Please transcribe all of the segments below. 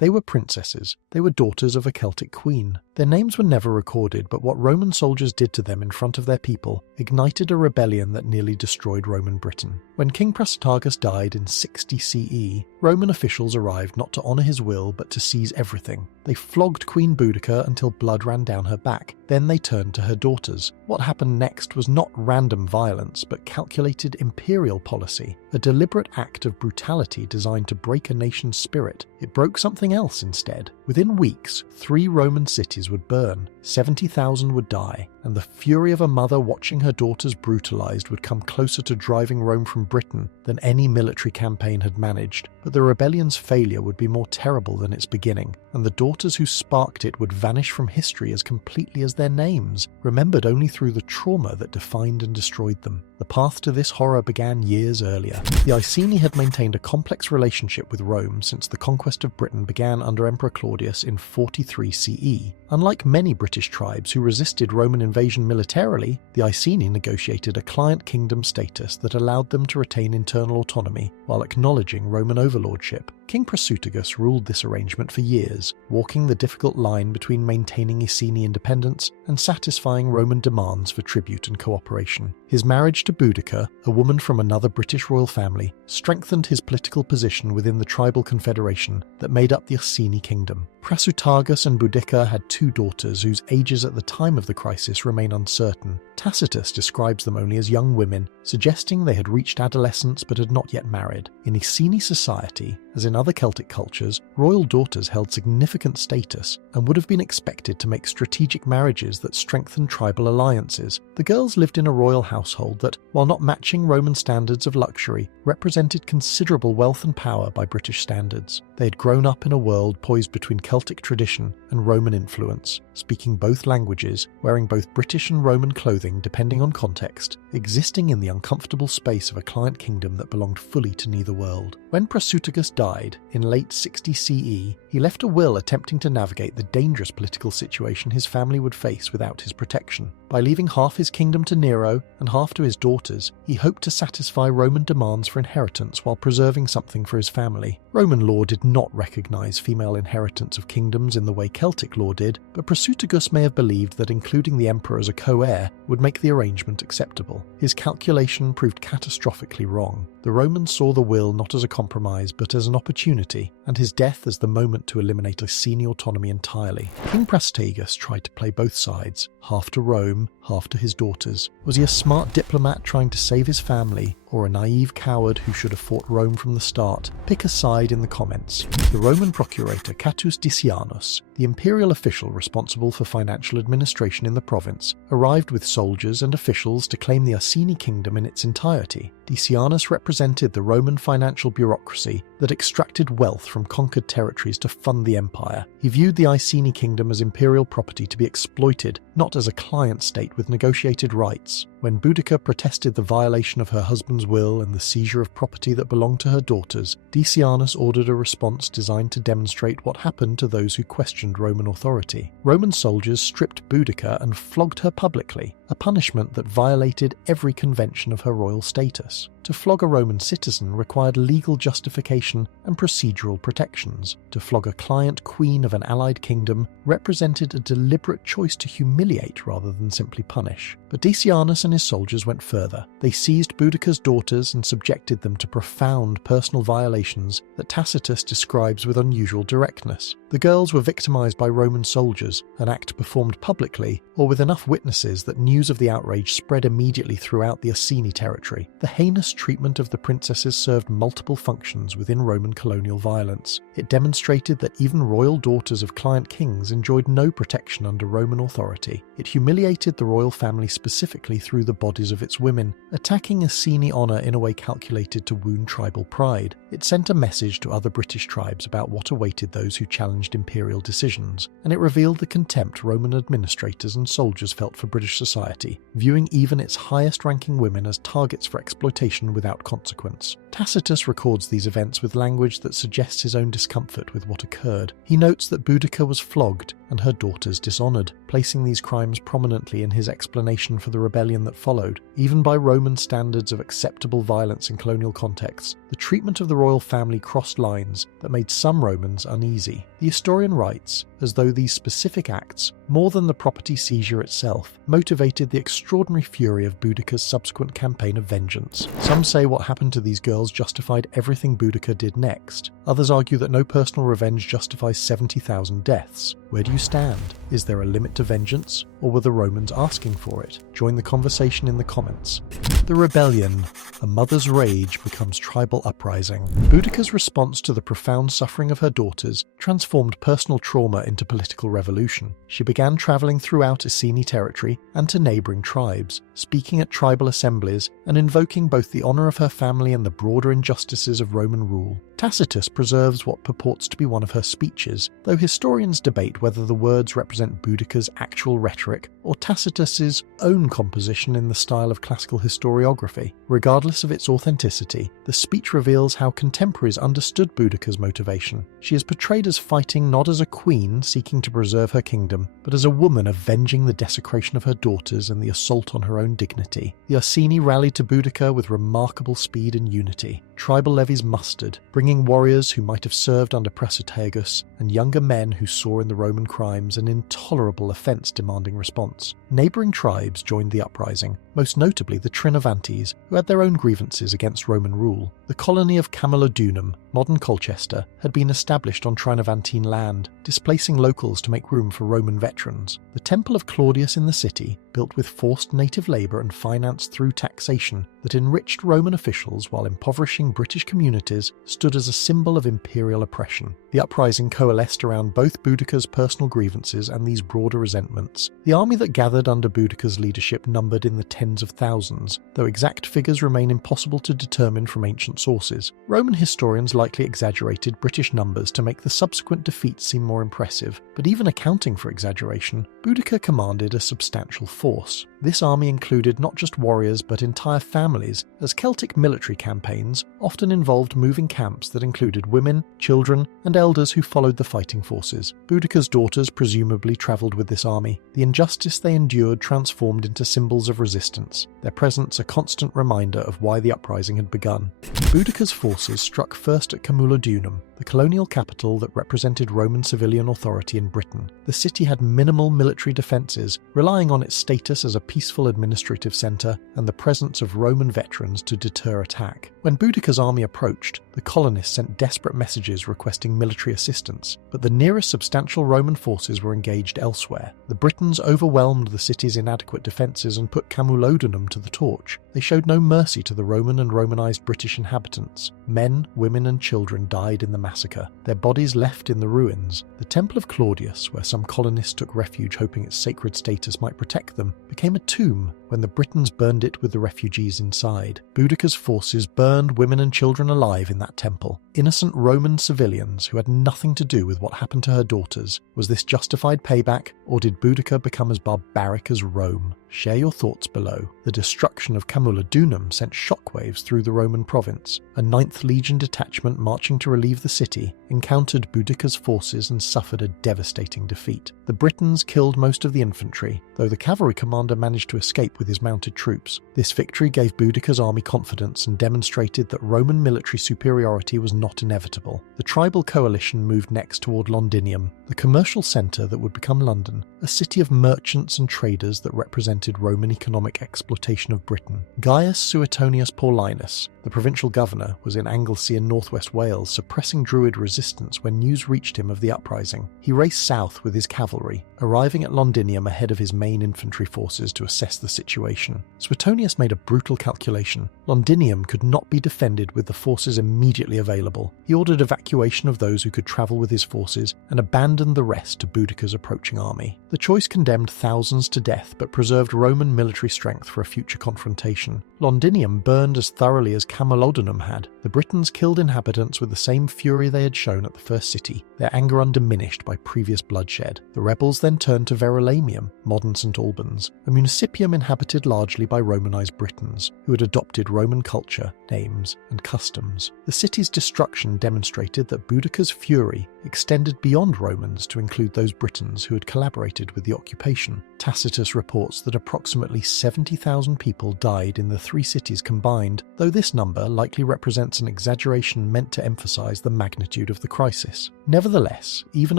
They were princesses. They were daughters of a Celtic queen. Their names were never recorded, but what Roman soldiers did to them in front of their people ignited a rebellion that nearly destroyed Roman Britain. When King Prasutagus died in 60 CE, Roman officials arrived not to honour his will but to seize everything. They flogged Queen Boudicca until blood ran down her back. Then they turned to her daughters. What happened next was not random violence, but calculated imperial policy, a deliberate act of brutality designed to break a nation's spirit. It broke something else instead. Within weeks, 3 Roman cities would burn, 70,000 would die, and the fury of a mother watching her daughters brutalized would come closer to driving Rome from Britain than any military campaign had managed. But the rebellion's failure would be more terrible than its beginning, and the daughters who sparked it would vanish from history as completely as their names, remembered only through the trauma that defined and destroyed them. The path to this horror began years earlier. The Iceni had maintained a complex relationship with Rome since the conquest of Britain began under Emperor Claudius in 43 CE. Unlike many British tribes who resisted Roman invasion militarily, the Iceni negotiated a client kingdom status that allowed them to retain internal autonomy while acknowledging Roman overlordship. King Prasutagus ruled this arrangement for years, walking the difficult line between maintaining Iceni independence and satisfying Roman demands for tribute and cooperation. His marriage to Boudicca, a woman from another British royal family, strengthened his political position within the tribal confederation that made up the Iceni kingdom. Prasutagus and Boudicca had 2 daughters whose ages at the time of the crisis remain uncertain. Tacitus describes them only as young women, suggesting they had reached adolescence but had not yet married. In Iceni society, as in other Celtic cultures, royal daughters held significant status and would have been expected to make strategic marriages that strengthened tribal alliances. The girls lived in a royal household that, while not matching Roman standards of luxury, represented considerable wealth and power by British standards. They had grown up in a world poised between Celtic tradition and Roman influence, speaking both languages, wearing both British and Roman clothing depending on context, existing in the uncomfortable space of a client kingdom that belonged fully to neither world. When Prasutagus died in late 60 CE, he left a will attempting to navigate the dangerous political situation his family would face without his protection. By leaving half his kingdom to Nero and half to his daughters, he hoped to satisfy Roman demands for inheritance while preserving something for his family. Roman law did not recognize female inheritance of kingdoms in the way Celtic law did, but Prasutagus may have believed that including the emperor as a co-heir would make the arrangement acceptable. His calculation proved catastrophically wrong. The Romans saw the will not as a compromise but as an opportunity, and his death as the moment to eliminate Iceni autonomy entirely. King Prasutagus tried to play both sides, half to Rome, half to his daughters. Was he a smart diplomat trying to save his family, or a naive coward who should have fought Rome from the start? Pick a side in the comments. The Roman procurator Catus Decianus, the imperial official responsible for financial administration in the province, arrived with soldiers and officials to claim the Iceni kingdom in its entirety. Decianus represented the Roman financial bureaucracy that extracted wealth from conquered territories to fund the empire. He viewed the Iceni kingdom as imperial property to be exploited, not as a client state with negotiated rights. When Boudicca protested the violation of her husband's will and the seizure of property that belonged to her daughters, Decianus ordered a response designed to demonstrate what happened to those who questioned Roman authority. Roman soldiers stripped Boudicca and flogged her publicly, a punishment that violated every convention of her royal status. To flog a Roman citizen required legal justification and procedural protections. To flog a client queen of an allied kingdom represented a deliberate choice to humiliate rather than simply punish. But Decianus and his soldiers went further. They seized Boudicca's daughters and subjected them to profound personal violations that Tacitus describes with unusual directness. The girls were victimized by Roman soldiers, an act performed publicly or with enough witnesses that news of the outrage spread immediately throughout the Iceni territory. The heinous treatment of the princesses served multiple functions within Roman colonial violence. It demonstrated that even royal daughters of client kings enjoyed no protection under Roman authority. It humiliated the royal family specifically through the bodies of its women, attacking Iceni honour in a way calculated to wound tribal pride. It sent a message to other British tribes about what awaited those who challenged imperial decisions, and it revealed the contempt Roman administrators and soldiers felt for British society, viewing even its highest-ranking women as targets for exploitation without consequence. Tacitus records these events with language that suggests his own discomfort with what occurred. He notes that Boudicca was flogged, and her daughters dishonored, placing these crimes prominently in his explanation for the rebellion that followed. Even by Roman standards of acceptable violence in colonial contexts, the treatment of the royal family crossed lines that made some Romans uneasy. The historian writes, as though these specific acts, more than the property seizure itself, motivated the extraordinary fury of Boudicca's subsequent campaign of vengeance. Some say what happened to these girls justified everything Boudicca did next. Others argue that no personal revenge justifies 70,000 deaths. Where do you stand? Is there a limit to vengeance, or were the Romans asking for it? Join the conversation in the comments. The rebellion. A mother's rage becomes tribal uprising. Boudicca's response to the profound suffering of her daughters transformed personal trauma into political revolution. She began travelling throughout Iceni territory and to neighbouring tribes, speaking at tribal assemblies and invoking both the honour of her family and the broader injustices of Roman rule. Tacitus preserves what purports to be one of her speeches, though historians debate whether the words represent Boudicca's actual rhetoric or Tacitus's own composition in the style of classical historiography. Regardless of its authenticity, the speech reveals how contemporaries understood Boudicca's motivation. She is portrayed as fighting not as a queen seeking to preserve her kingdom, but as a woman avenging the desecration of her daughters and the assault on her own dignity. The Iceni rallied to Boudicca with remarkable speed and unity. Tribal levies mustered, bringing warriors who might have served under Prasutagus and younger men who saw in the Roman crimes an intolerable offence demanding response. Neighbouring tribes joined the uprising, most notably the Trinovantes, who had their own grievances against Roman rule. The colony of Camulodunum, modern Colchester, had been established on Trinovantine land, displacing locals to make room for Roman veterans. The Temple of Claudius in the city, built with forced native labour and financed through taxation that enriched Roman officials while impoverishing British communities, stood as a symbol of imperial oppression. The uprising coalesced around both Boudicca's personal grievances and these broader resentments. The army that gathered under Boudicca's leadership numbered in the tens of thousands, though exact figures remain impossible to determine from ancient sources. Roman historians likely exaggerated British numbers to make the subsequent defeats seem more impressive, but even accounting for exaggeration, Boudicca commanded a substantial force. This army included not just warriors but entire families, as Celtic military campaigns often involved moving camps that included women, children, and elders who followed the fighting forces. Boudicca's daughters presumably travelled with this army. The injustice they endured transformed into symbols of resistance, their presence a constant reminder of why the uprising had begun. Boudicca's forces struck first at Camulodunum, the colonial capital that represented Roman civilian authority in Britain. The city had minimal military defences, relying on its status as a peaceful administrative centre and the presence of Roman veterans to deter attack. When Boudicca's army approached, the colonists sent desperate messages requesting military assistance, but the nearest substantial Roman forces were engaged elsewhere. The Britons overwhelmed the city's inadequate defences and put Camulodunum to the torch. They showed no mercy to the Roman and Romanised British inhabitants. Men, women and children died in the massacre, their bodies left in the ruins. The Temple of Claudius, where some colonists took refuge hoping its sacred status might protect them, became a tomb when the Britons burned it with the refugees inside. Boudicca's forces burned women and children alive in that temple. Innocent Roman civilians who had nothing to do with what happened to her daughters. Was this justified payback, or did Boudicca become as barbaric as Rome? Share your thoughts below. The destruction of Camulodunum sent shockwaves through the Roman province. A 9th Legion detachment marching to relieve the city encountered Boudicca's forces and suffered a devastating defeat. The Britons killed most of the infantry, though the cavalry commander managed to escape with his mounted troops. This victory gave Boudicca's army confidence and demonstrated that Roman military superiority was not inevitable. The tribal coalition moved next toward Londinium, the commercial centre that would become London, a city of merchants and traders that represented Roman economic exploitation of Britain. Gaius Suetonius Paulinus, the provincial governor, was in Anglesey in northwest Wales, suppressing Druid resistance when news reached him of the uprising. He raced south with his cavalry, arriving at Londinium ahead of his main infantry forces to assess the situation. Suetonius made a brutal calculation. Londinium could not be defended with the forces immediately available. He ordered evacuation of those who could travel with his forces and abandoned the rest to Boudicca's approaching army. The choice condemned thousands to death but preserved Roman military strength for a future confrontation. Londinium burned as thoroughly as Camulodunum had. The Britons killed inhabitants with the same fury they had shown at the first city, their anger undiminished by previous bloodshed. The rebels then turned to Verulamium, modern St Albans, a municipium inhabited inhabited largely by Romanized Britons, who had adopted Roman culture, names, and customs. The city's destruction demonstrated that Boudicca's fury extended beyond Romans to include those Britons who had collaborated with the occupation. Tacitus reports that approximately 70,000 people died in the three cities combined, though this number likely represents an exaggeration meant to emphasize the magnitude of the crisis. Nevertheless, even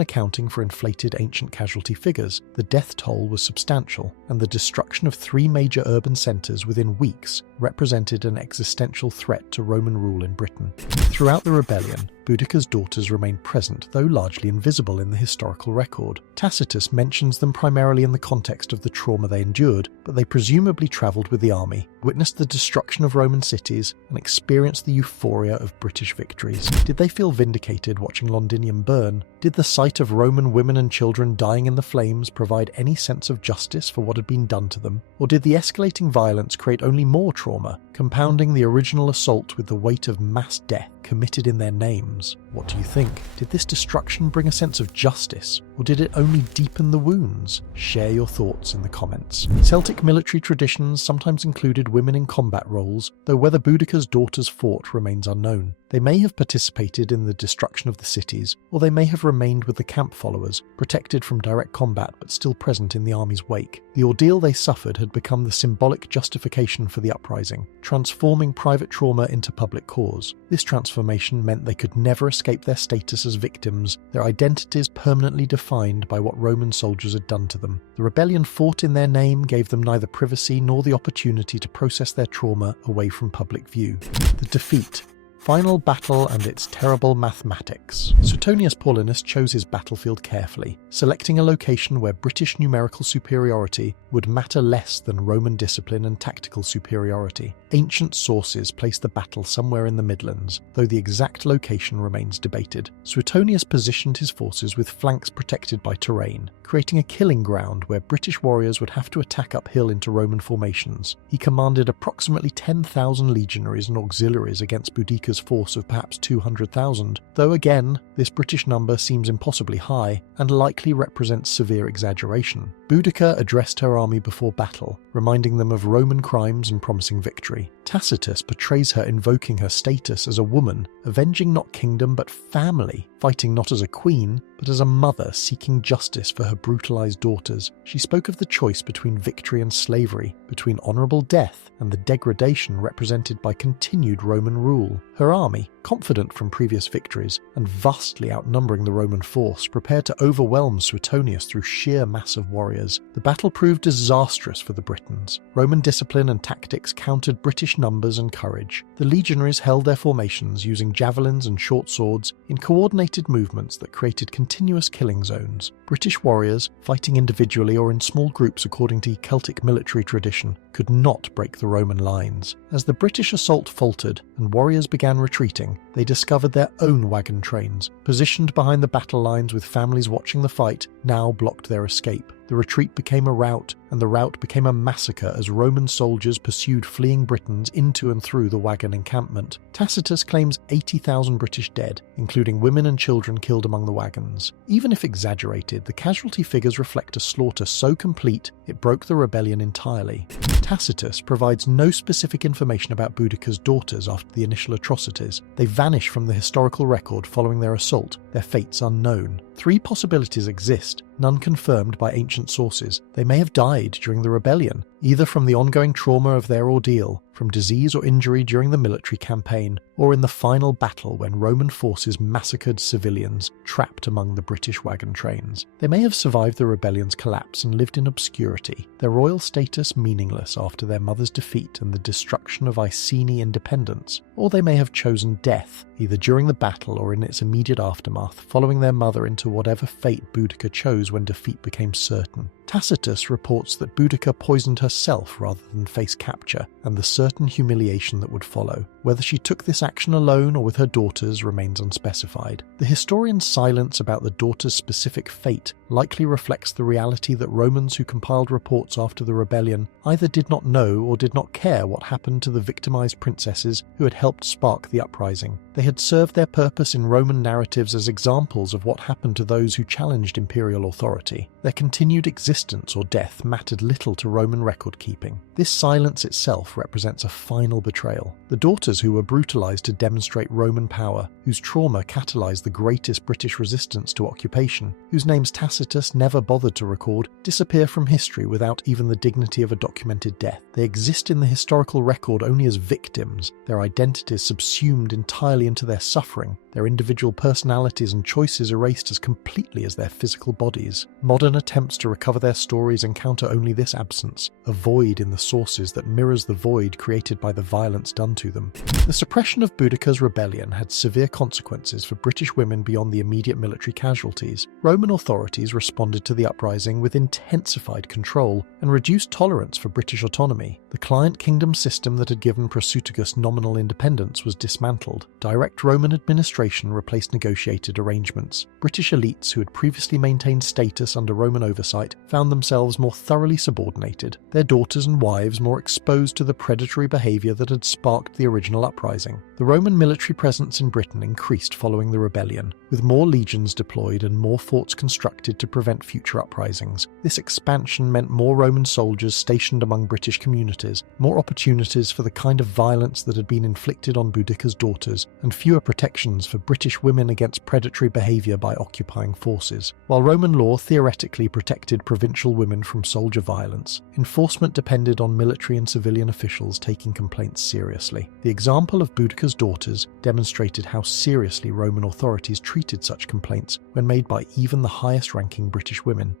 accounting for inflated ancient casualty figures, the death toll was substantial, and the destruction of three major urban centres within weeks represented an existential threat to Roman rule in Britain. Throughout the rebellion, Boudicca's daughters remained present, though largely invisible in the historical record. Tacitus mentions them primarily in the context of the trauma they endured, but they presumably travelled with the army, witnessed the destruction of Roman cities, and experienced the euphoria of British victories. Did they feel vindicated watching Londinium burn? Did the sight of Roman women and children dying in the flames provide any sense of justice for what had been done to them? Or did the escalating violence create only more trauma, compounding the original assault with the weight of mass death committed in their names? What do you think? Did this destruction bring a sense of justice, or did it only deepen the wounds? Share your thoughts in the comments. Celtic military traditions sometimes included women in combat roles, though whether Boudicca's daughters fought remains unknown. They may have participated in the destruction of the cities, or they may have remained with the camp followers, protected from direct combat but still present in the army's wake. The ordeal they suffered had become the symbolic justification for the uprising, transforming private trauma into public cause. This transformation meant they could never escape their status as victims, their identities permanently defined by what Roman soldiers had done to them. The rebellion fought in their name gave them neither privacy nor the opportunity to process their trauma away from public view. The defeat. Final battle and its terrible mathematics. Suetonius Paulinus chose his battlefield carefully, selecting a location where British numerical superiority would matter less than Roman discipline and tactical superiority. Ancient sources place the battle somewhere in the Midlands, though the exact location remains debated. Suetonius positioned his forces with flanks protected by terrain, creating a killing ground where British warriors would have to attack uphill into Roman formations. He commanded approximately 10,000 legionaries and auxiliaries against Boudicca's force of perhaps 200,000, though again, this British number seems impossibly high and likely represents severe exaggeration. Boudicca addressed her army before battle, reminding them of Roman crimes and promising victory. Tacitus portrays her invoking her status as a woman, avenging not kingdom but family, fighting not as a queen, but as a mother seeking justice for her brutalized daughters. She spoke of the choice between victory and slavery, between honorable death and the degradation represented by continued Roman rule. Her army, confident from previous victories and vastly outnumbering the Roman force, prepared to overwhelm Suetonius through sheer mass of warriors. The battle proved disastrous for the Britons. Roman discipline and tactics countered British numbers and courage. The legionaries held their formations using javelins and short swords in coordinated movements that created continuous killing zones. British warriors, fighting individually or in small groups according to Celtic military tradition, could not break the Roman lines. As the British assault faltered and warriors began retreating, they discovered their own wagon trains, positioned behind the battle lines with families watching the fight, now blocked their escape. The retreat became a rout, and the rout became a massacre as Roman soldiers pursued fleeing Britons into and through the wagon encampment. Tacitus claims 80,000 British dead, including women and children killed among the wagons. Even if exaggerated, the casualty figures reflect a slaughter so complete it broke the rebellion entirely. Tacitus provides no specific information about Boudicca's daughters after the initial atrocities. They vanish from the historical record following their assault, their fates unknown. Three possibilities exist, none confirmed by ancient sources. They may have died during the rebellion, either from the ongoing trauma of their ordeal, from disease or injury during the military campaign, or in the final battle when Roman forces massacred civilians trapped among the British wagon trains. They may have survived the rebellion's collapse and lived in obscurity, their royal status meaningless after their mother's defeat and the destruction of Iceni independence, or they may have chosen death, either during the battle or in its immediate aftermath, following their mother into whatever fate Boudicca chose when defeat became certain. Tacitus reports that Boudicca poisoned herself rather than face capture, and the certain humiliation that would follow. Whether she took this action alone or with her daughters remains unspecified. The historian's silence about the daughter's specific fate likely reflects the reality that Romans who compiled reports after the rebellion either did not know or did not care what happened to the victimized princesses who had helped spark the uprising. They had served their purpose in Roman narratives as examples of what happened to those who challenged imperial authority. Their continued existence or death mattered little to Roman record-keeping. This silence itself represents a final betrayal. The daughters who were brutalized to demonstrate Roman power, whose trauma catalyzed the greatest British resistance to occupation, whose names Tacitus never bothered to record, disappear from history without even the dignity of a documented death. They exist in the historical record only as victims, their identities subsumed entirely into their suffering, their individual personalities and choices erased as completely as their physical bodies. Modern attempts to recover their stories encounter only this absence, a void in the sources that mirrors the void created by the violence done to them. The suppression of Boudicca's rebellion had severe consequences for British women beyond the immediate military casualties. Roman authorities responded to the uprising with intensified control and reduced tolerance for British autonomy. The client kingdom system that had given Prasutagus nominal independence was dismantled. Direct Roman administration replaced negotiated arrangements. British elites who had previously maintained status under Roman oversight found themselves more thoroughly subordinated, their daughters and wives more exposed to the predatory behaviour that had sparked the original uprising. The Roman military presence in Britain increased following the rebellion, with more legions deployed and more forts constructed to prevent future uprisings. This expansion meant more Roman soldiers stationed among British communities, more opportunities for the kind of violence that had been inflicted on Boudicca's daughters, and fewer protections for British women against predatory behaviour by occupying forces. While Roman law theoretically protected provincial women from soldier violence, enforcement depended on military and civilian officials taking complaints seriously. The example of Boudicca's daughters demonstrated how seriously Roman authorities treated such complaints when made by even the highest-ranking British women.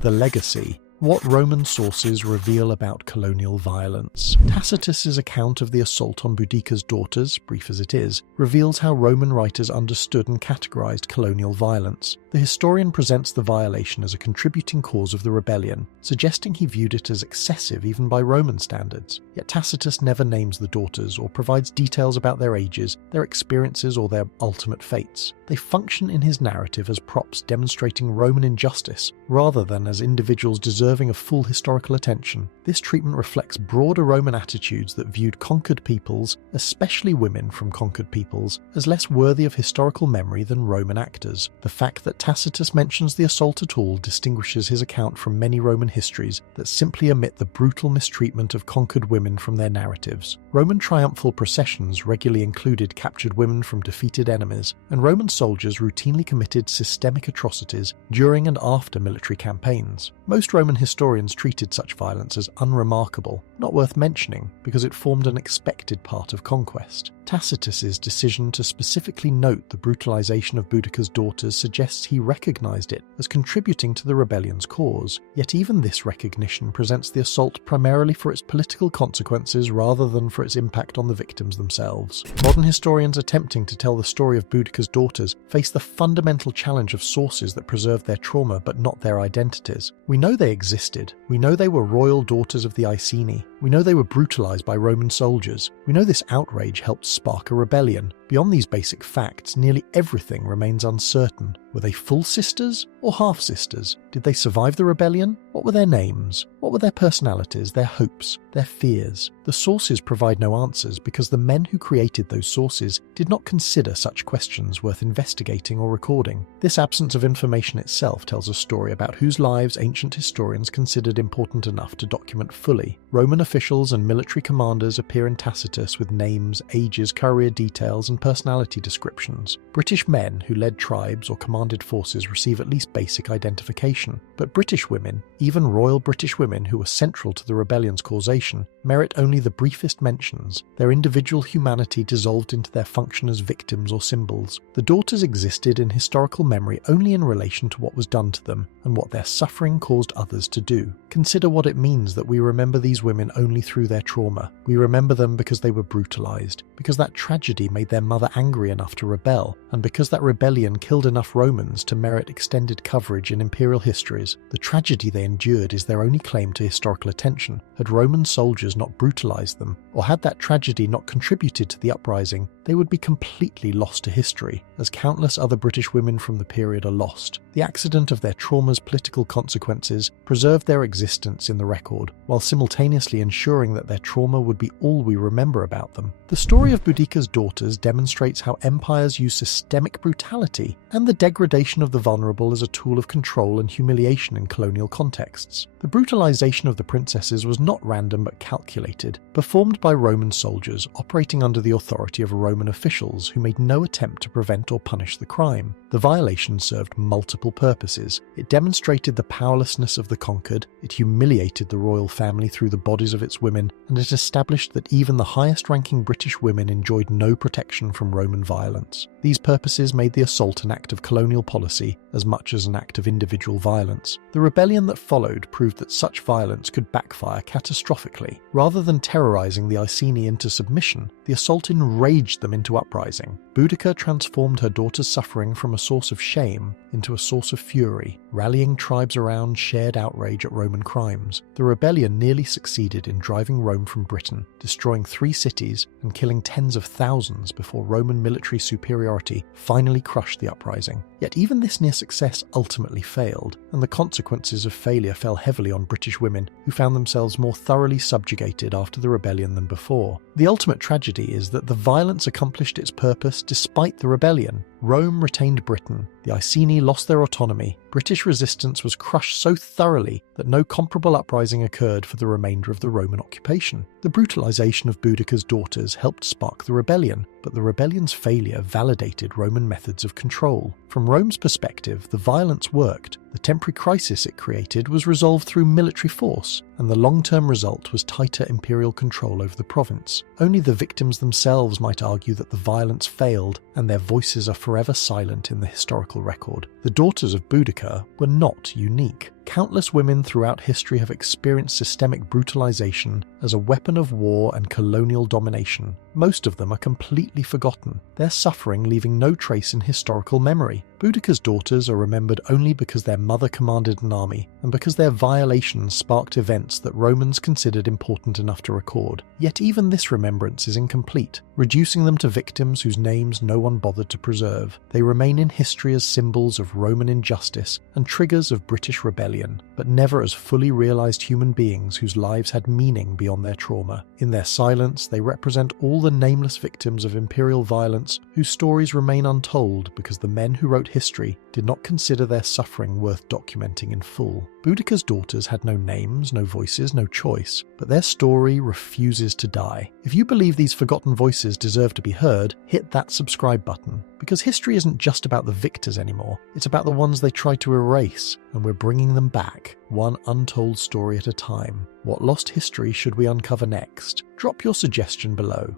The legacy. What Roman sources reveal about colonial violence. Tacitus's account of the assault on Boudicca's daughters, brief as it is, reveals how Roman writers understood and categorized colonial violence. The historian presents the violation as a contributing cause of the rebellion, suggesting he viewed it as excessive even by Roman standards. Yet Tacitus never names the daughters or provides details about their ages, their experiences, or their ultimate fates. They function in his narrative as props demonstrating Roman injustice, rather than as individuals deserving of full historical attention. This treatment reflects broader Roman attitudes that viewed conquered peoples, especially women from conquered peoples, as less worthy of historical memory than Roman actors. The fact that Tacitus mentions the assault at all distinguishes his account from many Roman histories that simply omit the brutal mistreatment of conquered women from their narratives. Roman triumphal processions regularly included captured women from defeated enemies, and Roman soldiers routinely committed systemic atrocities during and after military campaigns. Most Roman historians treated such violence as unremarkable, not worth mentioning because it formed an expected part of conquest. Tacitus's decision to specifically note the brutalization of Boudicca's daughters suggests he recognized it as contributing to the rebellion's cause, yet even this recognition presents the assault primarily for its political consequences rather than for its impact on the victims themselves. Modern historians attempting to tell the story of Boudicca's daughters face the fundamental challenge of sources that preserved their trauma but not their identities. We know they existed. We know they were royal daughters of the Iceni. We know they were brutalized by Roman soldiers. We know this outrage helped spark a rebellion. Beyond these basic facts, nearly everything remains uncertain. Were they full sisters or half-sisters? Did they survive the rebellion? What were their names? What were their personalities, their hopes, their fears? The sources provide no answers because the men who created those sources did not consider such questions worth investigating or recording. This absence of information itself tells a story about whose lives ancient historians considered important enough to document fully. Roman officials and military commanders appear in Tacitus with names, ages, career details, and personality descriptions. British men who led tribes or commanded forces receive at least basic identification, but British women, even royal British women who were central to the rebellion's causation, merit only the briefest mentions, their individual humanity dissolved into their function as victims or symbols. The daughters existed in historical memory only in relation to what was done to them and what their suffering caused others to do. Consider what it means that we remember these women only through their trauma. We remember them because they were brutalized, because that tragedy made their mother angry enough to rebel, and because that rebellion killed enough Romans to merit extended coverage in imperial histories. The tragedy they endured is their only claim to historical attention. Had Roman soldiers not brutalized them, or had that tragedy not contributed to the uprising, they would be completely lost to history, as countless other British women from the period are lost. The accident of their trauma's political consequences preserved their existence in the record, while simultaneously ensuring that their trauma would be all we remember about them. The story of Boudicca's daughters demonstrates how empires use systemic brutality and the degradation of the vulnerable as a tool of control and humiliation in colonial contexts. The brutalization of the princesses was not random but calculated, performed by Roman soldiers operating under the authority of Roman officials who made no attempt to prevent or punish the crime. The violation served multiple purposes. It demonstrated the powerlessness of the conquered, it humiliated the royal family through the bodies of its women, and it established that even the highest-ranking British women enjoyed no protection from Roman violence. These purposes made the assault an act of colonial policy as much as an act of individual violence. The rebellion that followed proved that such violence could backfire catastrophically. Rather than terrorizing the Iceni into submission, the assault enraged them into uprising. Boudica transformed her daughter's suffering from a source of shame into a source of fury, rallying tribes around shared outrage at Roman crimes. The rebellion nearly succeeded in driving Rome from Britain, destroying 3 cities and killing tens of thousands before Roman military superiority finally crushed the uprising. Yet even this near success ultimately failed, and the consequences of failure fell heavily on British women, who found themselves more thoroughly subjugated after the rebellion than before. The ultimate tragedy is that the violence accomplished its purpose despite the rebellion. Rome retained Britain, the Iceni lost their autonomy, British resistance was crushed so thoroughly that no comparable uprising occurred for the remainder of the Roman occupation. The brutalization of Boudicca's daughters helped spark the rebellion, but the rebellion's failure validated Roman methods of control. From Rome's perspective, the violence worked. The temporary crisis it created was resolved through military force, and the long-term result was tighter imperial control over the province. Only the victims themselves might argue that the violence failed, and their voices are forever silent in the historical record. The daughters of Boudica were not unique. Countless women throughout history have experienced systemic brutalization as a weapon of war and colonial domination. Most of them are completely forgotten, their suffering leaving no trace in historical memory. Boudica's daughters are remembered only because their mother commanded an army, and because their violations sparked events that Romans considered important enough to record. Yet even this remembrance is incomplete, reducing them to victims whose names no one bothered to preserve. They remain in history as symbols of Roman injustice and triggers of British rebellion, but never as fully realized human beings whose lives had meaning beyond their trauma. In their silence, they represent all the nameless victims of imperial violence whose stories remain untold because the men who wrote history did not consider their suffering worth documenting in full. Boudica's daughters had no names, no voices, no choice, but their story refuses to die. If you believe these forgotten voices deserve to be heard, hit that subscribe button, because history isn't just about the victors anymore, it's about the ones they tried to erase, and we're bringing them back, one untold story at a time. What lost history should we uncover next? Drop your suggestion below.